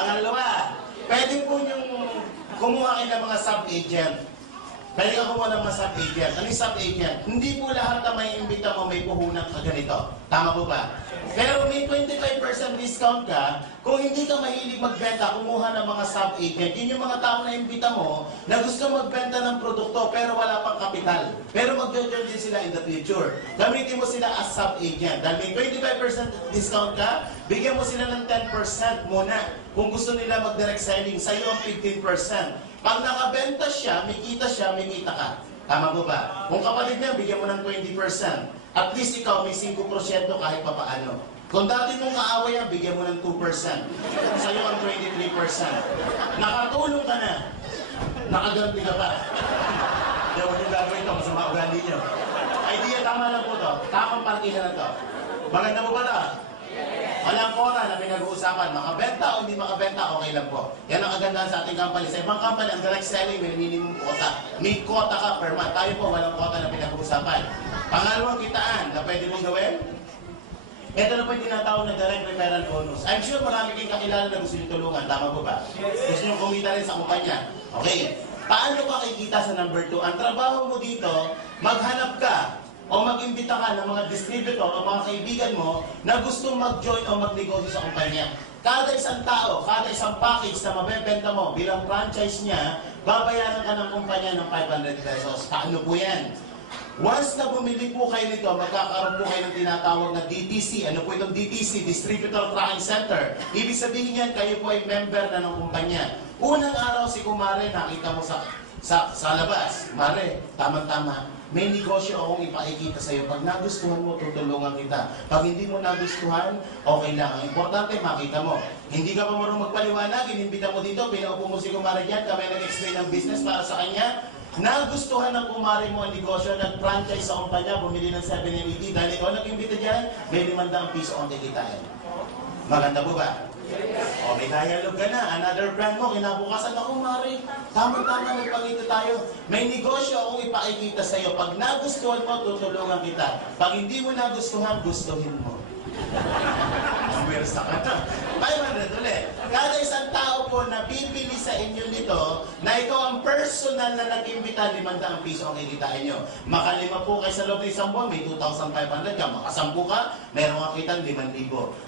Pangalawa, pwede po yung kumuha kayo ng mga sub-agent. Pwede ka kumuha ng mga sub-agent. Ano yung sub-agent? Hindi po lahat na may imbita mo may puhunan ka ganito. Tama po ba? Pero may 25% discount ka kung hindi ka mahilig magbenta, kumuha ng mga sub-agent. Yun yung mga tao na imbita mo na gusto magbenta ng produkto pero wala pang kapital. Pero mag-join din sila in the future. Gamitin mo sila as sub-agent. Dahil may 25% discount ka, bigyan mo sila ng 10% muna. Kung gusto nila mag-direct selling, sa'yo ang 15%. Pag nakabenta siya, may kita ka. Tama po ba? Kung kapatid niya, bigyan mo ng 20%. At least ikaw may 5% kahit pa paano. Kung dati mong kaaway yan, bigyan mo ng 2%. Sa'yo ang 23%. Nakatulong ka na. Nakaganti ka pa. Hindi mo yung gagawin ito, masama ugali niyo. Idea, tama lang po to. Tamang partihan na to. Maganda mo ba ito? Walang quota na pinag-uusapan. Makabenta o hindi makabenta, okay lang po. Yan ang kagandahan sa ating company. Sa ibang company, ang direct selling, may minimum quota. May quota ka per month. Tayo po, walang quota na pinag-uusapan. Pangalawang kitaan na pwede mong gawin, ito na po yung tinatawag na direct referral bonus. I'm sure marami kayong kakilala na gusto nyo tulungan. Tama po ba? Gusto nyo kumita rin sa kumpanya. Okay. Paano ka kikita sa number 2? Ang trabaho mo dito, maghanap ka o mag-imbita ka ng mga distributor o mga kaibigan mo na gusto mag-join o magnegosyo sa kumpanya. Kada isang tao, kada isang package na mabebenta mo bilang franchise niya, babayaran ka ng kumpanya ng 500 pesos. Paano po yan? Once na bumili po kayo nito, magkakaroon po kayo ng tinatawag na DTC. Ano po itong DTC? Distributor Tracking Center. Ibig sabihin yan, kayo po ay member na ng kumpanya. Unang araw si Kumare, nakita mo sa labas. Kumare, tama-tama. May negosyo akong ipakikita sa iyo. Pag nagustuhan mo, tutulungan kita. Pag hindi mo nagustuhan, okay lang. Ang importante, makita mo. Hindi ka pa marunong magpaliwanag, inimbita mo dito, pinaupo mo si Kumare dyan, kami nag-explain ng business para sa kanya. Nagustuhan ng Kumare mo ang negosyo, nag-franchise sa kumpanya, bumili ng 780, dahil ikaw nag-imbita dyan, may 500 piso ang kikitain. Maganda po ba? O, may dialogue ka na. Another brand mo, kinabukasan ako, Mari. Tama-tama, nagpangita tayo. May negosyo akong ipakikita sa iyo. Pag nagustuhan mo, tutulungan kita. Pag hindi mo nagustuhan, gustuhin mo. Pwersa ka na. 500 ulit. Kada isang tao po na pipili sa inyo nito, na ikaw ang personal na nag-imbita, 500 piso ang kikitain nyo. Makalima po kayo sa loob ng isang buwan, may 2,500 ka. Makasampu ka, meron kang kitang 5,000.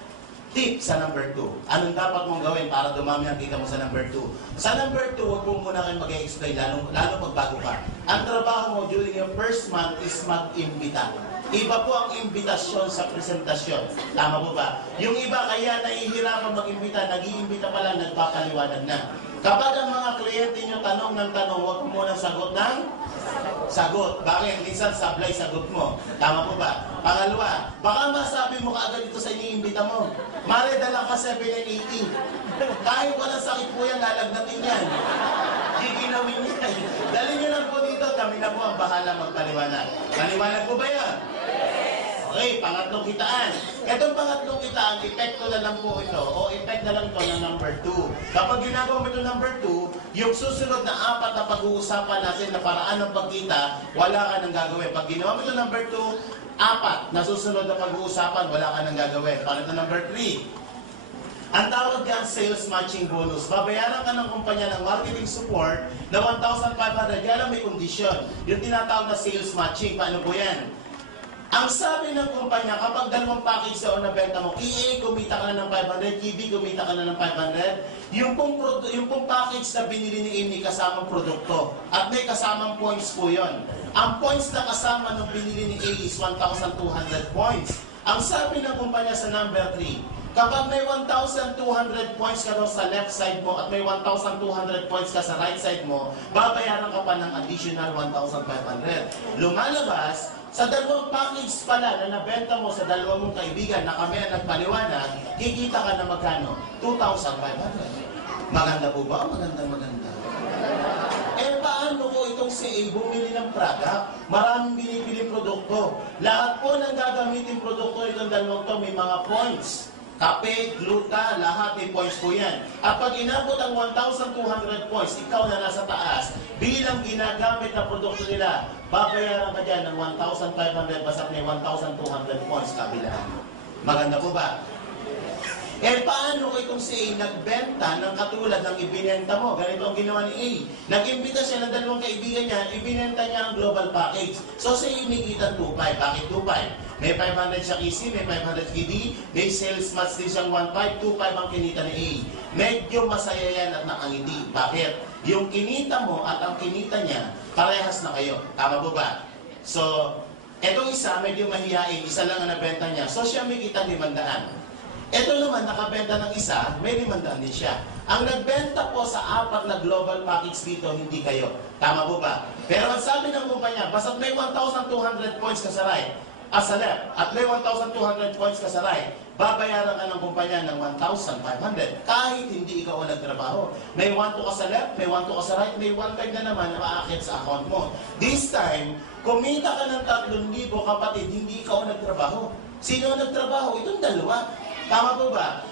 Tip sa number 2. Anong dapat mong gawin para dumami ang kita mo sa number 2? Sa number 2, huwag mo muna kayo mag-explain, lalo pag bago ka. Ang trabaho mo during your first month is mag-imbita. Iba po ang imbitasyon sa presentasyon. Tama po ba? Yung iba kaya nahihirapan mag-imbita, nag-iimbita pa lang, nagpapaliwanag na. Kapag ang mga kliyente nyo tanong ng tanong, huwag mo munang sagot ng sagot. Bakit? Minsan sablay sagot mo. Tama po ba? Pangalawa, baka masabi mo kaagad ito sa iniimbita mo. Mare, dala ka 780. Kahit walang sakit po yan, lalagnatin yan. Giginawin niya. Dali nyo lang po dito, kami na po ang bahala magpaliwanag. Paliwanag po ba yan? Okay, pangatlong kitaan. Itong pangatlong kitaan, epekto na lang po ito, o effect na lang ito ng number 2. Kapag ginagawa mo ito number 2, yung susunod na 4 na pag-uusapan natin na paraan ng pagkita, wala ka nang gagawin. Pag ginawa mo ito number 2, 4 na susunod na pag-uusapan, wala ka nang gagawin. Paano ito number 3? Ang tawag dyan, sales matching bonus. Babayaran ka ng kumpanya ng marketing support na 1,500. Yan ang may kondisyon. Yung tinatawag na sales matching. Paano po yan? Ang sabi ng kumpanya, kapag dalawang package sa nabenta mo, EA, kumita ka na ng 500, KB, kumita ka na ng 500, yung pong package na binili ni Amy kasamang produkto. At may kasamang points po yon. Ang points na kasama ng binili ni A is 1,200 points. Ang sabi ng kumpanya sa number 3, kapag may 1,200 points ka sa left side mo at may 1,200 points ka sa right side mo, babayaran ka pa ng additional 1,500. Lumalabas, sa dalawang package pala na nabenta mo sa dalawang mong kaibigan na kami ang nagpaliwanag, kikita ka na magkano? 2,500. Maganda po ba? Maganda. Eh paano ko itong si A bumili ng product? Maraming binibili produkto. Lahat po ng gagamitin produkto itong dalawang to may mga points. Kape, gluta, lahat may points po yan. At pag inabot ang 1,200 points, ikaw na nasa taas, bilang ginagamit na produkto nila, babayaran ka dyan ng 1,500 basta may 1,200 points kabilaan. Maganda po ba? Eh paano ko itong si A nagbenta ng katulad ng ibinenta mo? Ganito ang ginawa ni A. Nag-imbita siya ng dalawang kaibigan niya, ibinenta niya ang global package. So si A may 2.5. Bakit 2.5? May 500 siya KC, may 500 KD, may sales match din siyang 1.5, 2.5 ang kinita ni A. Medyo masaya yan at nakangiti. Bakit? Yung kinita mo at ang kinita niya, parehas na kayo. Tama po ba? So, etong isa, medyo mahihain, isa lang ang nabenta niya. So siya may kita 500. Ito naman, nakabenta ng isa, may 500 din siya. Ang nagbenta po sa 4 na global package dito, hindi kayo. Tama po ba? Pero ang sabi ng kumpanya, basta't may 1,200 points ka sa right, as a left, at may 1,200 points ka sa right, babayaran ka ng kumpanya ng 1,500 kahit hindi ikaw ang nagtrabaho. May 1,2 ka sa left, may 1,2 ka sa right, may 1,500 na naman na maakit sa account mo. This time, kumita ka ng 3,000 kapatid, hindi ikaw ang nagtrabaho. Sino ang nagtrabaho? Itong dalawa. Tama po ba?